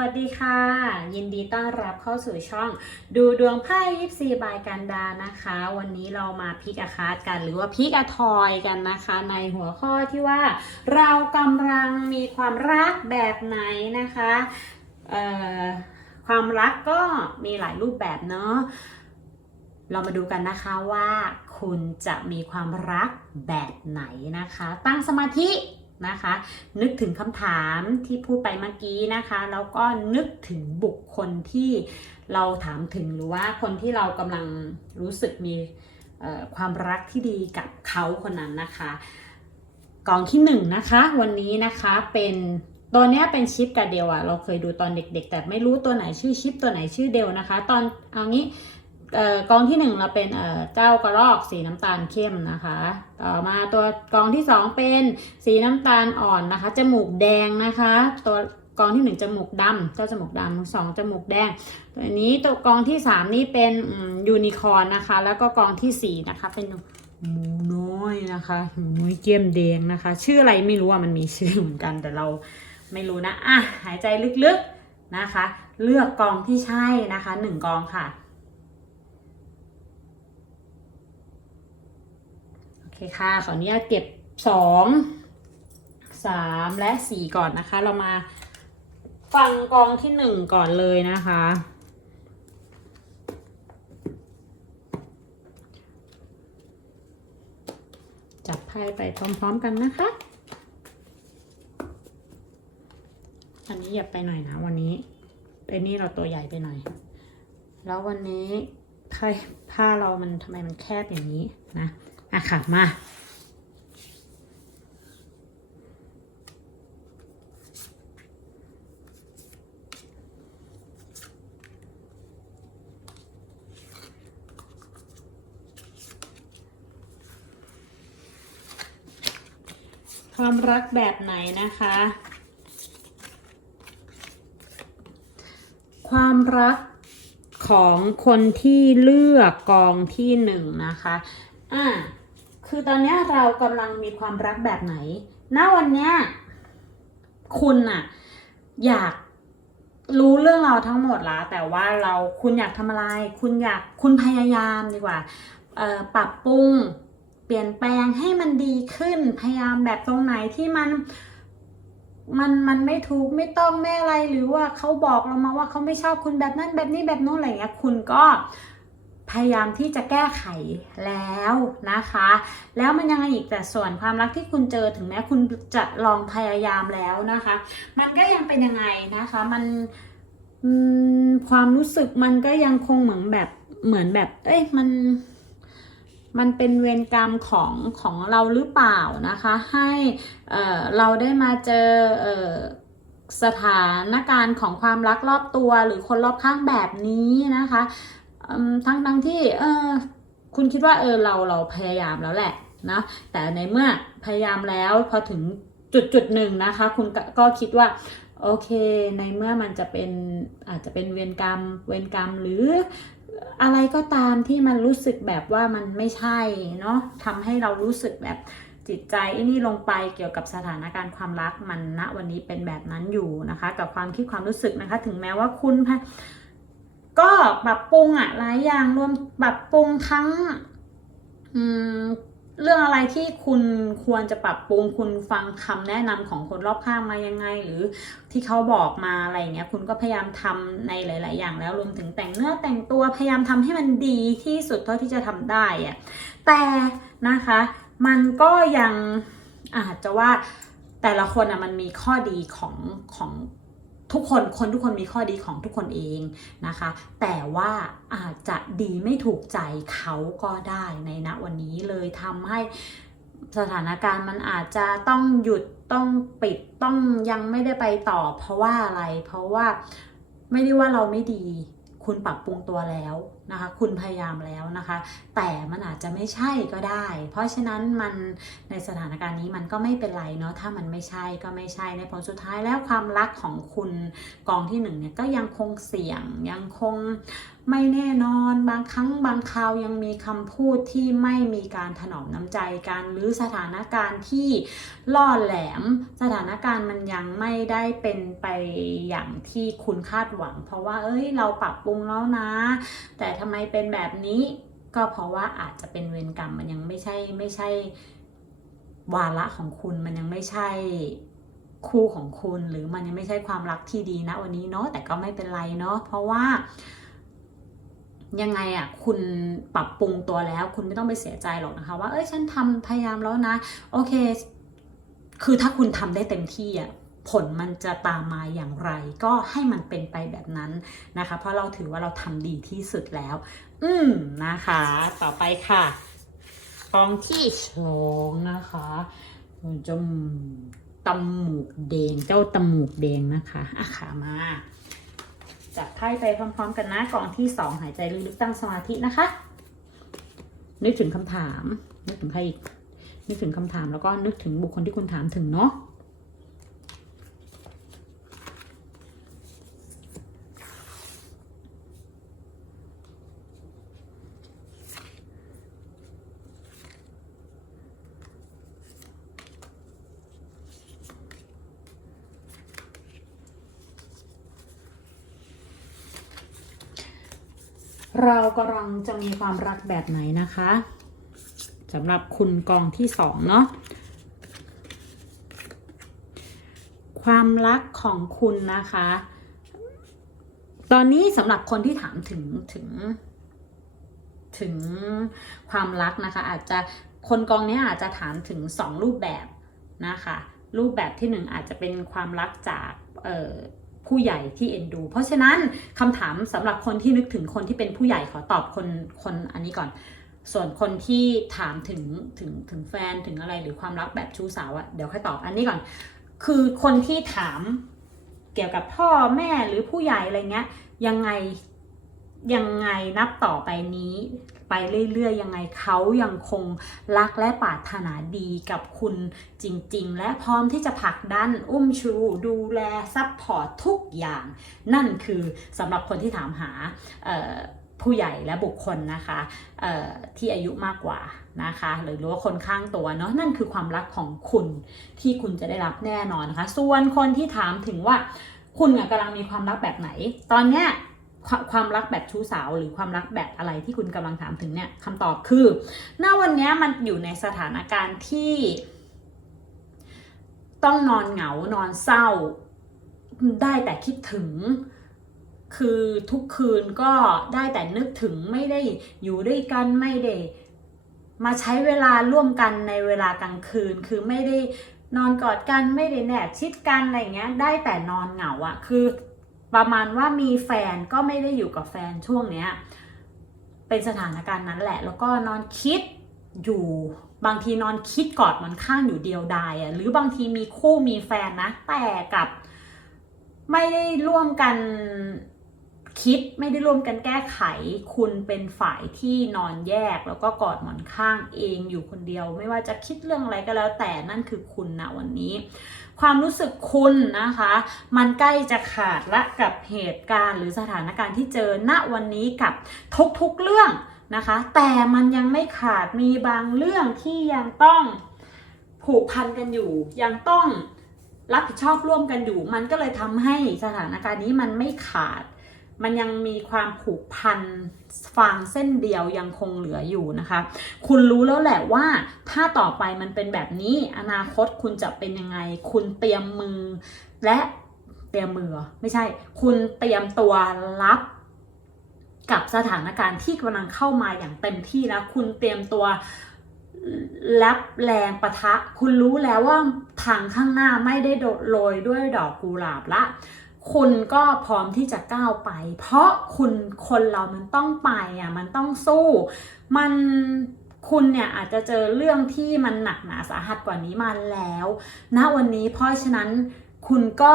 วัสดีค่ะ ยินดีต้อนรับเข้าสู่ช่อง ดูดวงไพ่ยิปซีบายกันดานะคะ วันนี้เรามาพิกอาคาร์ดกันหรือว่าพิกอาทอยกันนะคะ ในหัวข้อที่ว่า เรากำลังมีความรักแบบไหนนะคะความรักก็มีหลายรูปแบบเนาะเรามาดูกันนะคะว่าคุณจะมีความรักแบบไหนนะคะ ตั้งสมาธิ นะคะ นึกถึงคำถามที่พูดไปเมื่อกี้นะคะ แล้วก็นึกถึงบุคคลที่เราถามถึงหรือว่าคนที่เรากำลังรู้สึกมีความรักที่ดีกับเขาคนนั้นนะคะกองที่หนึ่งนะคะวันนี้นะคะเป็นตัวเนี้ยเป็นชิปกับเดลอะเราเคยดูตอนเด็กๆ แต่ไม่รู้ตัวไหนชื่อชิปตัวไหนชื่อเดลนะคะ ตอนเอางี้ กองที่หนึ่งเราเป็นเอ่อเจ้ากระรอกสีน้ำตาลเข้มนะคะ ต่อมาตัวกองที่สองเป็นสีน้ำตาลอ่อนนะคะ จมูกแดงนะคะ ตัวกองที่หนึ่งจมูกดำเจ้าจมูกดำสองจมูกแดง ตัวนี้ตัวกองที่สามนี่เป็นยูนิคอร์นนะคะ แล้วก็กองที่สี่นะคะเป็นหมูน้อยนะคะหมูน้เกี้ยมแดงนะคะ ชื่ออะไรไม่รู้อะมันมีชื่อเหมือนกันแต่เราไม่รู้นะอะหายใจลึกๆนะคะ เลือกกองที่ใช่นะคะหนึ่งกองค่ะ โอ เคค่ะ ขออนุญาตเก็บสองสามและสี่ก่อนนะคะ เรามาฟังกองที่หนึ่งก่อนเลยนะคะ จับไพ่ไปพร้อมๆกันนะคะ อันนี้หยับไปหน่อยนะวันนี้ไอ้นี่เราตัวใหญ่ไปหน่อย แล้ววันนี้ไพ่ผ้าเรามันทำไมมันแคบอย่างนี้นะ อะค่ะ มาความรักแบบไหนนะคะ ความรักของคนที่เลือกกองที่หนึ่งนะคะ อ่า คือตอนนี้เรากำลังมีความรักแบบไหน ณ วันเนี้ยคุณอะอยากรู้เรื่องเราทั้งหมดละแต่ว่าเราคุณอยากทำอะไร คุณอยากคุณพยายามดีกว่าปรับปรุงเปลี่ยนแปลงให้มันดีขึ้นพยายามแบบตรงไหนที่มันมันมันไม่ถูกไม่ต้องไม่อะไรหรือว่าเขาบอกเรามาว่าเขาไม่ชอบคุณแบบนั้นแบบนี้แบบโน้นอะไรเงี้ยคุณก็ พยายามที่จะแก้ไขแล้วนะคะ แล้วมันยังไงอีกแต่ส่วนความรักที่คุณเจอถึงแม้คุณจะลองพยายามแล้วนะคะ มันก็ยังเป็นยังไงนะคะ มันความรู้สึกมันก็ยังคงเหมือนแบบเหมือนแบบ เอ้ยมันมันเป็นเวรกรรมของของเราหรือเปล่านะคะ ให้เเราได้มาเจอเอสถานการณ์ของความรักรอบตัวหรือคนรอบข้างแบบนี้นะคะ ทั้งทั้งที่เออคุณคิดว่าเออเราเราพยายามแล้วแหละนะแต่ในเมื่อพยายามแล้วพอถึงจุดจุดหนึ่งนะคะ คุณก็ก็คิดว่าโอเค ในเมื่อมันจะเป็นอาจจะเป็นเวรกรรม เวรกรรมหรืออะไรก็ตามที่มันรู้สึกแบบว่ามันไม่ใช่เนาะทำให้เรารู้สึกแบบจิตใจนี่ลงไปเกี่ยวกับสถานการณ์ความรักมันณวันนี้เป็นแบบนั้นอยู่นะคะ กับความคิดความรู้สึกนะคะ ถึงแม้ว่าคุณ ก็ปรับปรุงอะหลายอย่างรวมปรับปรุงทั้งเรื่องอะไรที่คุณควรจะปรับปรุงคุณฟังคำแนะนำของคนรอบข้างมายังไง หรือที่เขาบอกมาอะไรอย่างเงี้ยคุณก็พยายามทำในหลาย ๆ อย่างแล้วรวมถึงแต่งเนื้อแต่งตัวพยายามทำให้มันดีที่สุดเท่าที่จะทำได้อะแต่นะคะมันก็ยังอาจจะว่าแต่ละคนอะมันมีข้อดีของของ ทุกคนคนทุกคนมีข้อดีของทุกคนเองนะคะ แต่ว่าอาจจะดีไม่ถูกใจเขาก็ได้ในณวันนี้เลยทำให้สถานการณ์มันอาจจะต้องหยุดต้องปิดต้องยังไม่ได้ไปต่อ เพราะว่าอะไร เพราะว่าไม่ได้ว่าเราไม่ดี คุณปรับปรุงตัวแล้วนะคะ คุณพยายามแล้วนะคะ แต่มันอาจจะไม่ใช่ก็ได้ เพราะฉะนั้นมันในสถานการณ์นี้มันก็ไม่เป็นไรเนาะถ้ามันไม่ใช่ก็ไม่ใช่ในผลสุดท้ายแล้วความรักของคุณกองที่หนึ่งเนี่ยก็ยังคงเสี่ยงยังคง ไม่แน่นอนบางครั้งบางคราวยังมีคำพูดที่ไม่มีการถนอมน้ำใจกัน หรือสถานการณ์ที่ล่อแหลม สถานการณ์มันยังไม่ได้เป็นไปอย่างที่คุณคาดหวัง เพราะว่า เอ้ย เราปรับปรุงแล้วนะ แต่ทำไมเป็นแบบนี้ ก็เพราะว่าอาจจะเป็นเวรกรรมมันยังไม่ใช่ไม่ใช่วาระของคุณมันยังไม่ใช่คู่ของคุณ หรือมันยังไม่ใช่ความรักที่ดีนะวันนี้เนาะแต่ก็ไม่เป็นไรเนาะเพราะว่า ยังไงอะ่ะคุณปรับปรุงตัวแล้ว คุณไม่ต้องไปเสียใจหรอกนะคะ ว่าเอ้ยฉันทำพยายามแล้วนะ โอเค คือถ้าคุณทำได้เต็มที่อะผลมันจะตามมาอย่างไร ก็ให้มันเป็นไปแบบนั้นนะคะ เพราะเราถือว่าเราทำดีที่สุดแล้ว อืมนะคะ ต่อไปค่ะกองที่สองนะคะจมตำหมูกแดงเจ้าตำหมูกแดงนะคะอาขามา จับไพ่ไปพร้อม ๆ กันนะกองที่สองหายใจลึกๆตั้งสมาธินะคะ นึกถึงคำถาม นึกถึงใครอีกนึกถึงคำถามแล้วก็นึกถึงบุคคลที่คุณถามถึงเนาะ เรากำลังจะมีความรักแบบไหนนะคะสำหรับคุณกองที่สองเนาะความรักของคุณนะคะ ตอนนี้สำหรับคนที่ถามถึงถึง ถึงความรักนะคะ อาจจะคนกองนี้อาจจะถามถึงสองรูปแบบนะคะ รูปแบบที่หนึ่งอาจจะเป็นความรักจากเอ่อ ผู้ใหญ่ที่เอ็นดู เพราะฉะนั้นคำถามสำหรับคนที่นึกถึงคนที่เป็นผู้ใหญ่ขอตอบคนคนอันนี้ก่อน ส่วนคนที่ถามถึงถึงถึงแฟนถึงอะไรหรือความรักแบบชู้สาวอะเดี๋ยวค่อยตอบอันนี้ก่อน คือคนที่ถามเกี่ยวกับพ่อแม่หรือผู้ใหญ่อะไรเงี้ยยังไง ยังไงนับต่อไปนี้ไปเรื่อยๆ ยังไงเขายังคงรักและปรารถนาดีกับคุณจริงๆ และพร้อมที่จะผลักดันอุ้มชูดูแลซัพพอร์ตทุกอย่าง นั่นคือสำหรับคนที่ถามหาผู้ใหญ่และบุคคลนะคะที่อายุมากกว่านะคะ หรือว่าคนข้างตัวเนาะนั่นคือความรักของคุณที่คุณจะได้รับแน่นอนนะคะ ส่วนคนที่ถามถึงว่าคุณกำลังมีความรักแบบไหน ตอนเนี้ย ความรักแบบชู้สาว หรือความรักแบบอะไรที่คุณกำลังถามถึงเนี่ยคำตอบคือณวันนี้มันอยู่ในสถานการณ์ที่ ต้องนอนเหงานอนเศร้า ได้แต่คิดถึงคือทุกคืนก็ได้แต่นึกถึงไม่ได้อยู่ด้วยกันไม่ได้มาใช้เวลาร่วมกันในเวลากลางคืน คือไม่ได้นอนกอดกันไม่ได้แนบชิดกันอะไรเงี้ย ได้แต่นอนเหงาอะคือ ประมาณว่ามีแฟนก็ไม่ได้อยู่กับแฟนช่วงเนี้ยเป็นสถานการณ์นั้นแหละ แล้วก็นอนคิดอยู่บางทีนอนคิดกอดมันข้างอยู่เดียวดายอะ่ะหรือบางทีมีคู่มีแฟนนะ แต่กับไม่ได้ร่วมกัน คิดไม่ได้ร่วมกันแก้ไข คุณเป็นฝ่ายที่นอนแยก แล้วก็กอดหมอนข้างเองอยู่คนเดียว ไม่ว่าจะคิดเรื่องอะไรก็แล้ว แต่นั่นคือคุณนะวันนี้ ความรู้สึกคุณนะคะ มันใกล้จะขาดละกับเหตุการณ์หรือสถานการณ์ที่เจอณวันนี้กับทุกๆเรื่องนะคะ แต่มันยังไม่ขาดมีบางเรื่องที่ยังต้องผูกพันกันอยู่ ยังต้องรับผิดชอบร่วมกันอยู่ มันก็เลยทำให้สถานการณ์นี้มันไม่ขาด มันยังมีความผูกพันฟางเส้นเดียวยังคงเหลืออยู่นะคะ คุณรู้แล้วแหละว่าถ้าต่อไปมันเป็นแบบนี้อนาคตคุณจะเป็นยังไง คุณเตรียมมือและเตรียมมือไม่ใช่ คุณเตรียมตัวรับกับสถานการณ์ที่กำลังเข้ามาอย่างเต็มที่แล้ว คุณเตรียมตัวรับแรงประทะ คุณรู้แล้วว่าทางข้างหน้าไม่ได้โรยด้วยดอกกุหลาบละ คุณก็พร้อมที่จะก้าวไป เพราะคุณคนเรามันต้องไปอะมันต้องสู้ มันคุณเนี่ยอาจจะเจอเรื่องที่มันหนักหนาสาหัสกว่านี้มาแล้วณวันนี้เพราะฉะนั้นคุณก็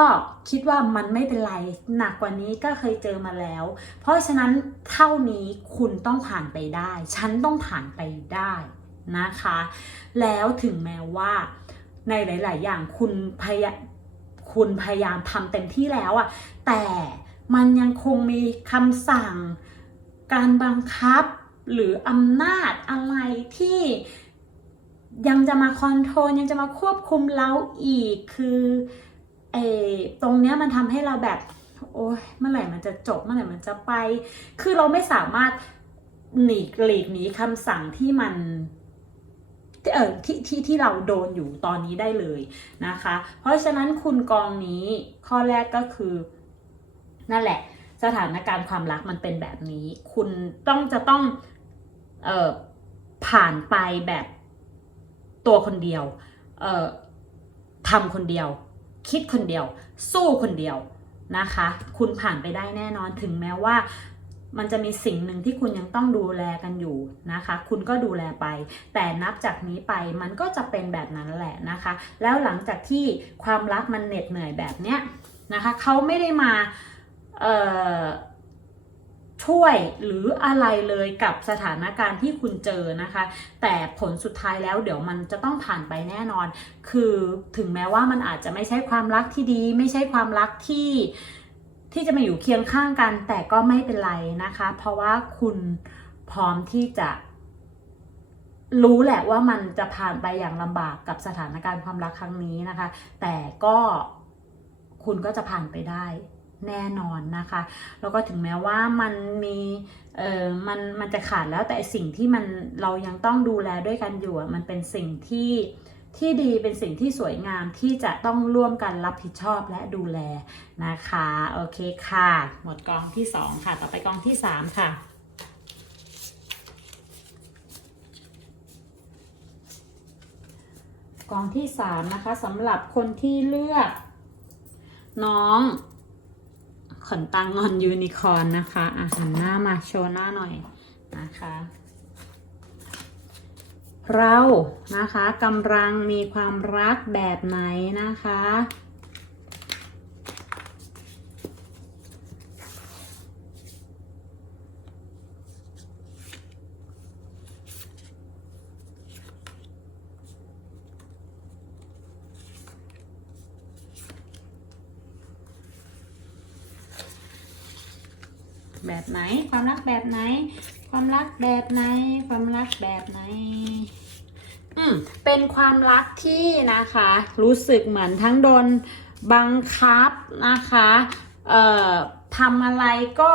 คิดว่ามันไม่เป็นไรหนักกว่านี้ก็เคยเจอมาแล้ว เพราะฉะนั้นเท่านี้คุณต้องผ่านไปได้ ฉันต้องผ่านไปได้นะคะ แล้วถึงแม้ว่าในหลาย ๆ อย่างคุณพยา คุณพยายามทำเต็มที่แล้วอะแต่มันยังคงมีคำสั่ง การบังคับหรืออำนาจอะไรที่ยังจะมาคอนโทรลยังจะมาควบคุมเราอีกคือเอตรงเนี้ยมันทำให้เราแบบ โอ้ยเมื่อไหร่มันจะจบเมื่อไหร่มันจะไป คือเราไม่สามารถหนีกหลีกหนีคำสั่งที่มัน เออที่ที่ที่เราโดนอยู่ตอนนี้ได้เลยนะคะ เพราะฉะนั้นคุณกองนี้ข้อแรกก็คือ นั่นแหละ สถานการณ์ความรักมันเป็นแบบนี้ คุณต้องจะต้องเออผ่านไปแบบตัวคนเดียวเออทำคนเดียว คิดคนเดียว สู้คนเดียวนะคะ คุณผ่านไปได้แน่นอนถึงแม้ว่า มันจะมีสิ่งหนึ่งที่คุณยังต้องดูแลกันอยู่นะคะ คุณก็ดูแลไป แต่นับจากนี้ไปมันก็จะเป็นแบบนั้นแหละนะคะ แล้วหลังจากที่ความรักมันเหน็ดเหนื่อยแบบเนี้ยนะคะเขาไม่ได้มาเอ่อช่วยหรืออะไรเลยกับสถานการณ์ที่คุณเจอนะคะ แต่ผลสุดท้ายแล้วเดี๋ยวมันจะต้องผ่านไปแน่นอน คือถึงแม้ว่ามันอาจจะไม่ใช่ความรักที่ดี ไม่ใช่ความรักที่ ที่จะมาอยู่เคียงข้างกันแต่ก็ไม่เป็นไรนะคะ เพราะว่าคุณพร้อมที่จะ รู้แหละว่ามันจะผ่านไปอย่างลำบากกับสถานการณ์ความรักครั้งนี้นะคะ แต่ก็คุณก็จะผ่านไปได้แน่นอนนะคะ แล้วก็ถึงแม้ว่ามันมีเออมันมันจะขาดแล้วแต่สิ่งที่มันเรายังต้องดูแลด้วยกันอยู่มันเป็นสิ่งที่ ที่ดีเป็นสิ่งที่สวยงามที่จะต้องร่วมกันรับผิดชอบและดูแลนะคะ โอเคค่ะ หมดกองที่ 2 ค่ะ ต่อไปกองที่ 3 ค่ะกองที่3นะคะสำหรับคนที่เลือก น้องขนตางอนยูนิคอร์นนะคะ อาหันหน้ามาโชว์หน้าหน่อยนะคะ เรานะคะกำลังมีความรักแบบไหนนะคะ แบบไหนความรักแบบไหน ความรักแบบไหน ความรักแบบไหน อืมเป็นความรักที่นะคะ รู้สึกเหมือนทั้งโดนบังคับนะคะเอ่อทำอะไรก็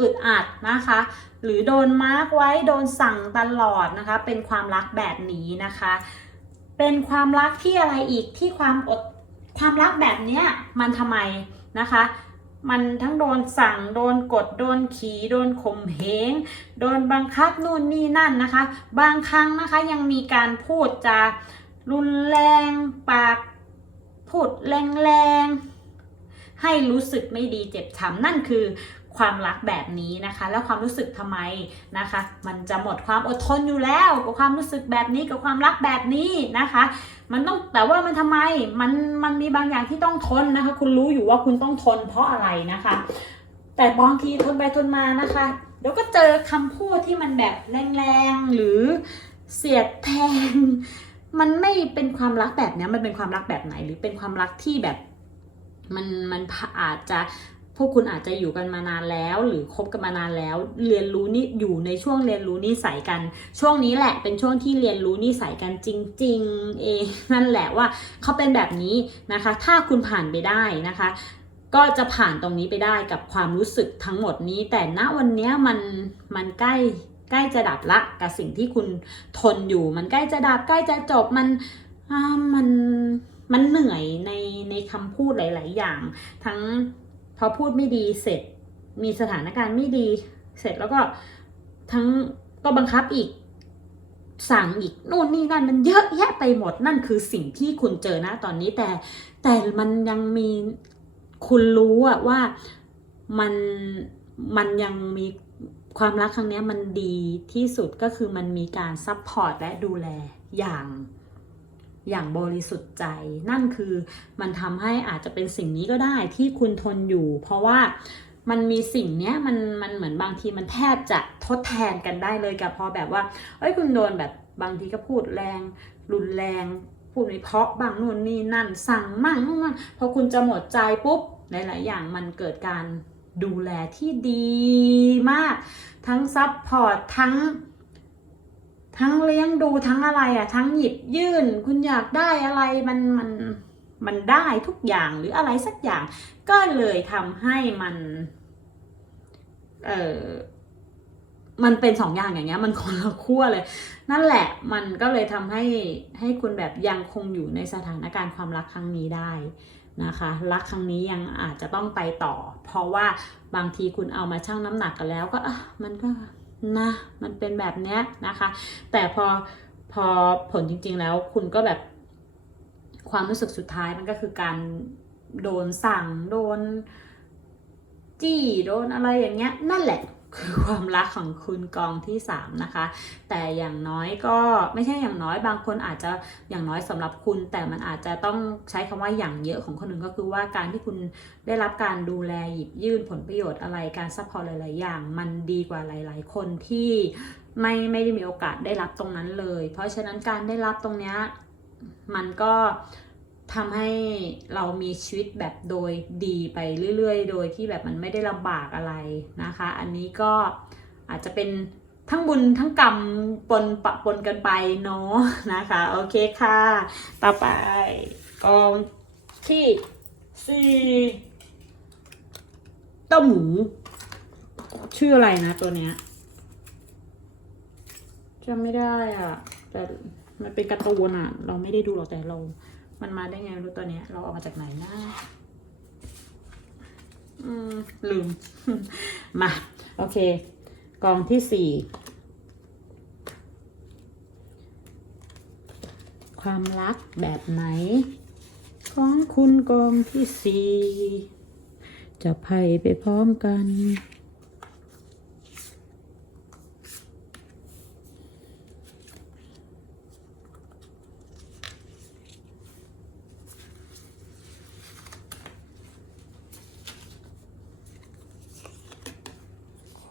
อึดอัดนะคะ หรือโดนมาร์กไว้โดนสั่งตลอดนะคะ เป็นความรักแบบนี้นะคะ เป็นความรักที่อะไรอีกที่ความอดความรักแบบเนี้ยมันทำไมนะคะ มันทั้งโดนสั่งโดนกดโดนขี่โดนข่มเหงโดนบังคับนู่นนี่นั่นนะคะ บางครั้งนะคะยังมีการพูดจารุนแรงปากพูดแรงๆให้รู้สึกไม่ดีเจ็บช้ำนั่นคือ ความรักแบบนี้นะคะ แล้วความรู้สึกทำไมนะคะ มันจะหมดความอดทนอยู่แล้วกับความรู้สึกแบบนี้กับความรักแบบนี้นะคะ มันต้องแต่ว่ามันทำไมมันมันมีบางอย่างที่ต้องทนนะคะ คุณรู้อยู่ว่าคุณต้องทนเพราะอะไรนะคะ แต่บางทีทนไปทนมานะคะ เดี๋ยวก็เจอคำพูดที่มันแบบแรงๆหรือเสียดแทงมันไม่เป็นความรักแบบนี้มันเป็นความรักแบบไหน หรือเป็นความรักที่แบบมันมันอาจจะ พวกคุณอาจจะอยู่กันมานานแล้ว หรือคบกันมานานแล้ว เรียนรู้นี่อยู่ในช่วงเรียนรู้นิสัยกัน ช่วงนี้แหละเป็นช่วงที่เรียนรู้นิสัยกันจริง ๆ เองนั่นแหละว่าเขาเป็นแบบนี้นะคะ ถ้าคุณผ่านไปได้นะคะ ก็จะผ่านตรงนี้ไปได้กับความรู้สึกทั้งหมดนี้ แต่ณวันนี้มันมันใกล้ใกล้จะดับละกับสิ่งที่คุณทนอยู่ มันใกล้จะดับใกล้จะจบมันมันมันเหนื่อยในในคำพูดหลาย ๆ อย่างทั้ง พอพูดไม่ดีเสร็จ มีสถานการณ์ไม่ดีเสร็จแล้วก็ทั้งก็บังคับอีกสั่งอีกนู่นนี่นั่นมันเยอะแยะไปหมดนั่นคือสิ่งที่คุณเจอนะตอนนี้แต่แต่มันยังมีคุณรู้อะว่ามันมันยังมีความรักครั้งนี้มันดีที่สุดก็คือมันมีการซัพพอร์ตและดูแลอย่าง อย่างบริสุทธิ์ใจ นั่นคือมันทำให้อาจจะเป็นสิ่งนี้ก็ได้ที่คุณทนอยู่ เพราะว่ามันมีสิ่งเนี้ยมันมันเหมือนบางทีมันแทบจะทดแทนกันได้เลยกับพอแบบว่าเอ้ยคุณโดนแบบบางทีก็พูดแรง รุนแรง พูดไม่เพาะบางนู่นนี่นั่นสั่งมั่งนู่นนั่นพอคุณจะหมดใจปุ๊บหลาย ๆ อย่างมันเกิดการดูแลที่ดีมาก ทั้งซับพอร์ตทั้ง ทั้งเลี้ยงดูทั้งอะไรอะทั้งหยิบยื่น คุณอยากได้อะไรมันมันมันได้ทุกอย่างหรืออะไรสักอย่าง ก็เลยทำให้มัน เออมันเป็นสองอย่างอย่างเงี้ย มันคนละขั้วเลย นั่นแหละ มันก็เลยทำให้ให้คุณแบบยังคงอยู่ในสถานการณ์ความรักครั้งนี้ได้นะคะ รักครั้งนี้ยังอาจจะต้องไปต่อ เพราะว่าบางทีคุณเอามาชั่งน้ำหนักกันแล้วก็มันก็ นะมันเป็นแบบเนี้ยนะคะ แต่พอพอผลจริง ๆ แล้วคุณก็แบบความรู้สึกสุดท้ายมันก็คือการโดนสั่งโดนจี้โดนอะไรอย่างเงี้ยนั่นแหละ คือความรักของคุณกองที่สามนะคะ แต่อย่างน้อยก็ไม่ใช่อย่างน้อยบางคนอาจจะอย่างน้อยสำหรับคุณ แต่มันอาจจะต้องใช้คำว่าอย่างเยอะของคนอื่นก็คือว่าการที่คุณได้รับการดูแลหยิบยื่นผลประโยชน์อะไรการซัพพอร์ตหลาย ๆ อย่าง มันดีกว่าหลาย ๆ คนที่ไม่ไม่ได้มีโอกาสได้รับตรงนั้นเลย เพราะฉะนั้นการได้รับตรงเนี้ยมันก็ ทำให้เรามีชีวิตแบบโดยดีไปเรื่อยๆ โดยที่แบบมันไม่ได้ลำบากอะไรนะคะ อันนี้ก็อาจจะเป็นทั้งบุญทั้งกรรมปนปะปนกันไปเนาะนะคะ โอเคค่ะ ต่อไปกองที่สี่เต้าหมู ชื่ออะไรนะตัวเนี้ยจำไม่ได้อะ แต่มันเป็นการ์ตูนอะ เราไม่ได้ดูหรอกแต่เรา มันมาได้ไงไม่รู้ตัวเนี้ย เราเอามาจากไหนนะอืมลืม มา โอเค กองที่สี่ความรักแบบไหน ของคุณกองที่สี่จะไพ่ไปพร้อมกัน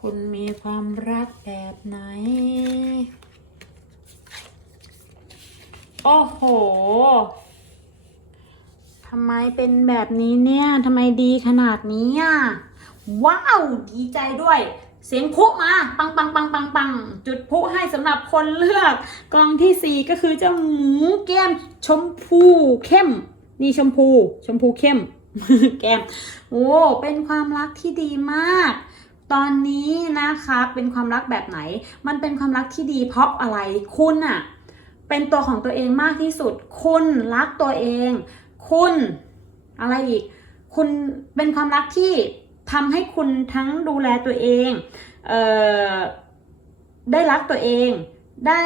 คุณมีความรักแบบไหน โอ้โหทำไมเป็นแบบนี้เนี่ยทำไมดีขนาดนี้อะว้าวดีใจด้วย เสียงพุมา ปังปังปังปังปังจุดพลุให้สำหรับคนเลือก กล่องที่สี่ก็คือเจ้าหมูแก้มชมพูเข้ม นี่ชมพู ชมพูเข้ม แก้ม โอ้ เป็นความรักที่ดีมาก ตอนนี้นะคะเป็นความรักแบบไหน มันเป็นความรักที่ดีเพราะอะไรคุณอะเป็นตัวของตัวเองมากที่สุด คุณรักตัวเอง คุณอะไรอีก คุณเป็นความรักที่ทำให้คุณทั้งดูแลตัวเองเออได้รักตัวเอง ได้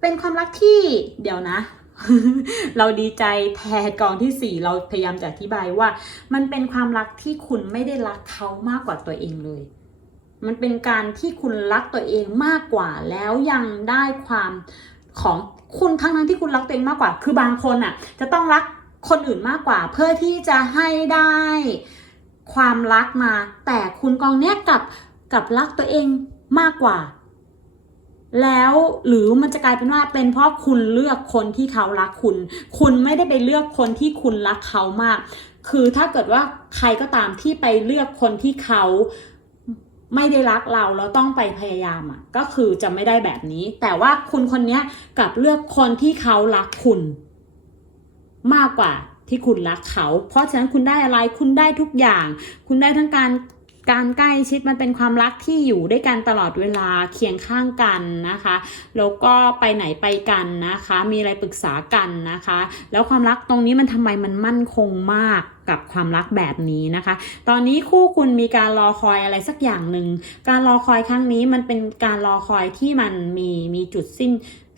เป็นความรักที่เดี๋ยวนะ เราดีใจแทนกองที่สี่เราพยายามจะอธิบายว่า มันเป็นความรักที่คุณไม่ได้รักเขามากกว่าตัวเองเลย มันเป็นการที่คุณรักตัวเองมากกว่าแล้วยังได้ความของคุณทั้งนั้นที่คุณรักตัวเองมากกว่า คือบางคนอะ จะต้องรักคนอื่นมากกว่า เพื่อที่จะให้ได้ความรักมา แต่คุณกองเนี้ยกับกับรักตัวเองมากกว่า แล้วหรือมันจะกลายเป็นว่าเป็นเพราะคุณเลือกคนที่เขารักคุณ คุณไม่ได้ไปเลือกคนที่คุณรักเขามาก คือถ้าเกิดว่าใครก็ตามที่ไปเลือกคนที่เขาไม่ได้รักเราแล้วต้องไปพยายามอะก็คือจะไม่ได้แบบนี้ แต่ว่าคุณคนนี้กลับเลือกคนที่เขารักคุณ มากกว่าที่คุณรักเขา เพราะฉะนั้นคุณได้อะไรคุณได้ทุกอย่าง คุณได้ทั้งการ การใกล้ชิดมันเป็นความรักที่อยู่ด้วยกันตลอดเวลาเคียงข้างกันนะคะ แล้วก็ไปไหนไปกันนะคะ มีอะไรปรึกษากันนะคะ แล้วความรักตรงนี้มันทำไมมันมั่นคงมากกับความรักแบบนี้นะคะ ตอนนี้คู่คุณมีการรอคอยอะไรสักอย่างหนึ่ง การรอคอยครั้งนี้มันเป็นการรอคอยที่มันมีมีจุดสิ้น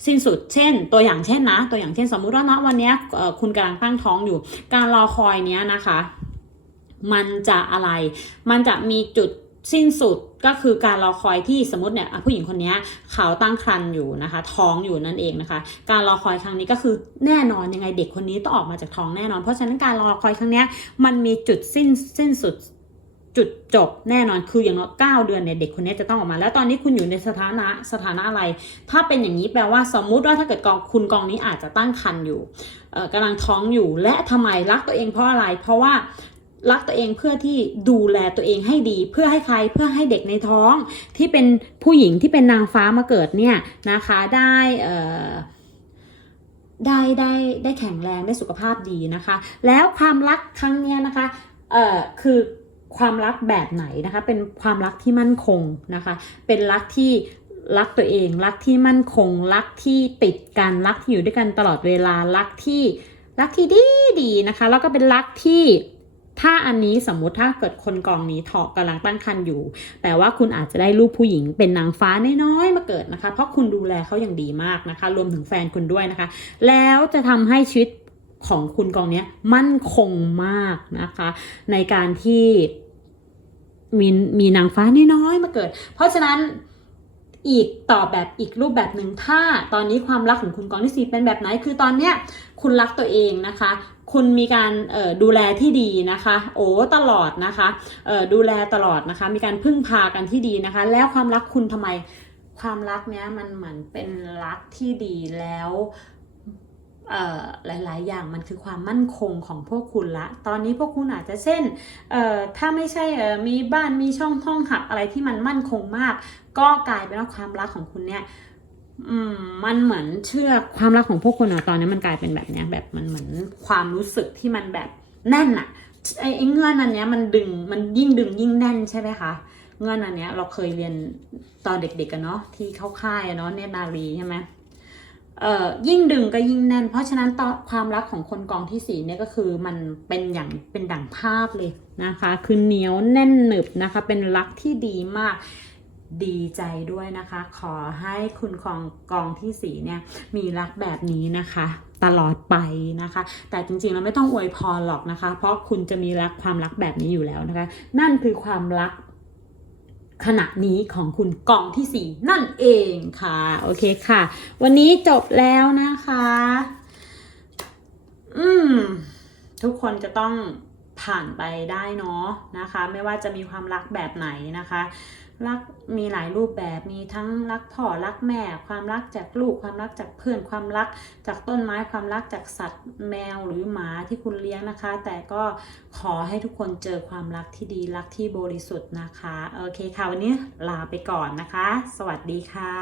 สิ้นสุด เช่น ตัวอย่างเช่นนะ ตัวอย่างเช่น สมมุติว่าณวันนี้คุณกำลังตั้งท้องอยู่ การรอคอยเนี้ยนะคะ มันจะอะไร มันจะมีจุดสิ้นสุดก็คือการรอคอยที่สมมติเนี่ยผู้หญิงคนนี้เขาตั้งครรภ์อยู่นะคะ ท้องอยู่นั่นเองนะคะ การรอคอยครั้งนี้ก็คือแน่นอนยังไงเด็กคนนี้ต้องออกมาจากท้องแน่นอน เพราะฉะนั้นการรอคอยครั้งนี้มันมีจุดสิ้นสิ้นสุดจุดจบแน่นอนคืออย่างน้อยเก้าเดือนเนี่ยเด็กคนนี้จะต้องออกมา แล้วตอนนี้คุณอยู่ในสถานะสถานะอะไร ถ้าเป็นอย่างนี้แปลว่าสมมุติว่าถ้าเกิดกองคุณกองนี้อาจจะตั้งครรภ์อยู่เอ่อกำลังท้องอยู่ และทำไมรักตัวเองเพราะอะไร เพราะว่า รักตัวเองเพื่อที่ดูแลตัวเองให้ดี เพื่อให้ใครเพื่อให้เด็กในท้อง ที่เป็นผู้หญิงที่เป็นนางฟ้ามาเกิดเนี่ยนะคะได้เอ่อได้ได้ได้แข็งแรงได้สุขภาพดีนะคะ แล้วความรักครั้งเนี้ยนะคะเอ่อคือความรักแบบไหนนะคะ เป็นความรักที่มั่นคงนะคะ เป็นรักที่รักตัวเอง รักที่มั่นคง รักที่ติดกันรักที่อยู่ด้วยกันตลอดเวลารักที่รักที่ดีดีนะคะ แล้วก็เป็นรักที่ ถ้าอันนี้สมมุติถ้าเกิดคนกองนี้ถอกกำลังตั้งครรภ์อยู่ แปลว่าคุณอาจจะได้ลูกผู้หญิงเป็นนางฟ้าน้อยๆมาเกิดนะคะ เพราะคุณดูแลเขาอย่างดีมากนะคะ รวมถึงแฟนคุณด้วยนะคะ แล้วจะทำให้ชีวิตของคุณกองนี้มั่นคงมากนะคะ ในการที่มีมีนางฟ้าน้อยๆมาเกิด เพราะฉะนั้นอีกตอบแบบอีกรูปแบบหนึ่งถ้าตอนนี้ความรักของคุณกองที่สี่เป็นแบบไหน คือตอนเนี้ยคุณรักตัวเองนะคะ คุณมีการดูแลที่ดีนะคะ โอ้ตลอดนะคะดูแลตลอดนะคะ มีการพึ่งพากันที่ดีนะคะ แล้วความรักคุณทำไมความรักเนี้ยมันเหมือนเป็นรักที่ดีแล้วหลาย ๆ อย่างมันคือความมั่นคงของพวกคุณละ ตอนนี้พวกคุณอาจจะเช่น ถ้าไม่ใช่มีบ้านมีช่องท่องหักอะไรที่มันมั่นคงมาก ก็กลายเป็นว่าความรักของคุณเนี่ย อืมมันเหมือนเชื่อความรักของพวกคุณอะตอนนี้มันกลายเป็นแบบเนี้ย แบบมันเหมือนความรู้สึกที่มันแบบแน่นอะไอ้เงื่อนอันเนี้ยมันดึงมันยิ่งดึงยิ่งแน่นใช่ไหมคะเงื่อนอันเนี้ยเราเคยเรียนตอนเด็กๆกันเนาะที่เข้าค่ายเนาะเนตรนารีใช่ไหมเอ่อยิ่งดึงก็ยิ่งแน่น เพราะฉะนั้นตอนความรักของคนกองที่สี่เนี่ยก็คือมันเป็นอย่างเป็นดั่งภาพเลยนะคะ คือเหนียวแน่นหนึบนะคะ เป็นรักที่ดีมาก ดีใจด้วยนะคะ ขอให้คุณกองกองที่สีเนี่ยมีรักแบบนี้นะคะตลอดไปนะคะ แต่จริงๆเราไม่ต้องอวยพรหรอกนะคะ เพราะคุณจะมีรักความรักแบบนี้อยู่แล้วนะคะ นั่นคือความรักขณะนี้ของคุณกองที่สี่นั่นเองค่ะ โอเคค่ะ วันนี้จบแล้วนะคะ อืม ทุกคนจะต้องผ่านไปได้เนาะนะคะ ไม่ว่าจะมีความรักแบบไหนนะคะ รักมีหลายรูปแบบมีทั้งรักพ่อรักแม่ ความรักจากลูกความรักจากเพื่อนความรักจากต้นไม้ความรักจากสัตว์แมวหรือหมาที่คุณเลี้ยงนะคะ แต่ก็ขอให้ทุกคนเจอความรักที่ดีรักที่บริสุทธิ์นะคะโอเคค่ะวันนี้ลาไปก่อนนะคะ สวัสดีค่ะ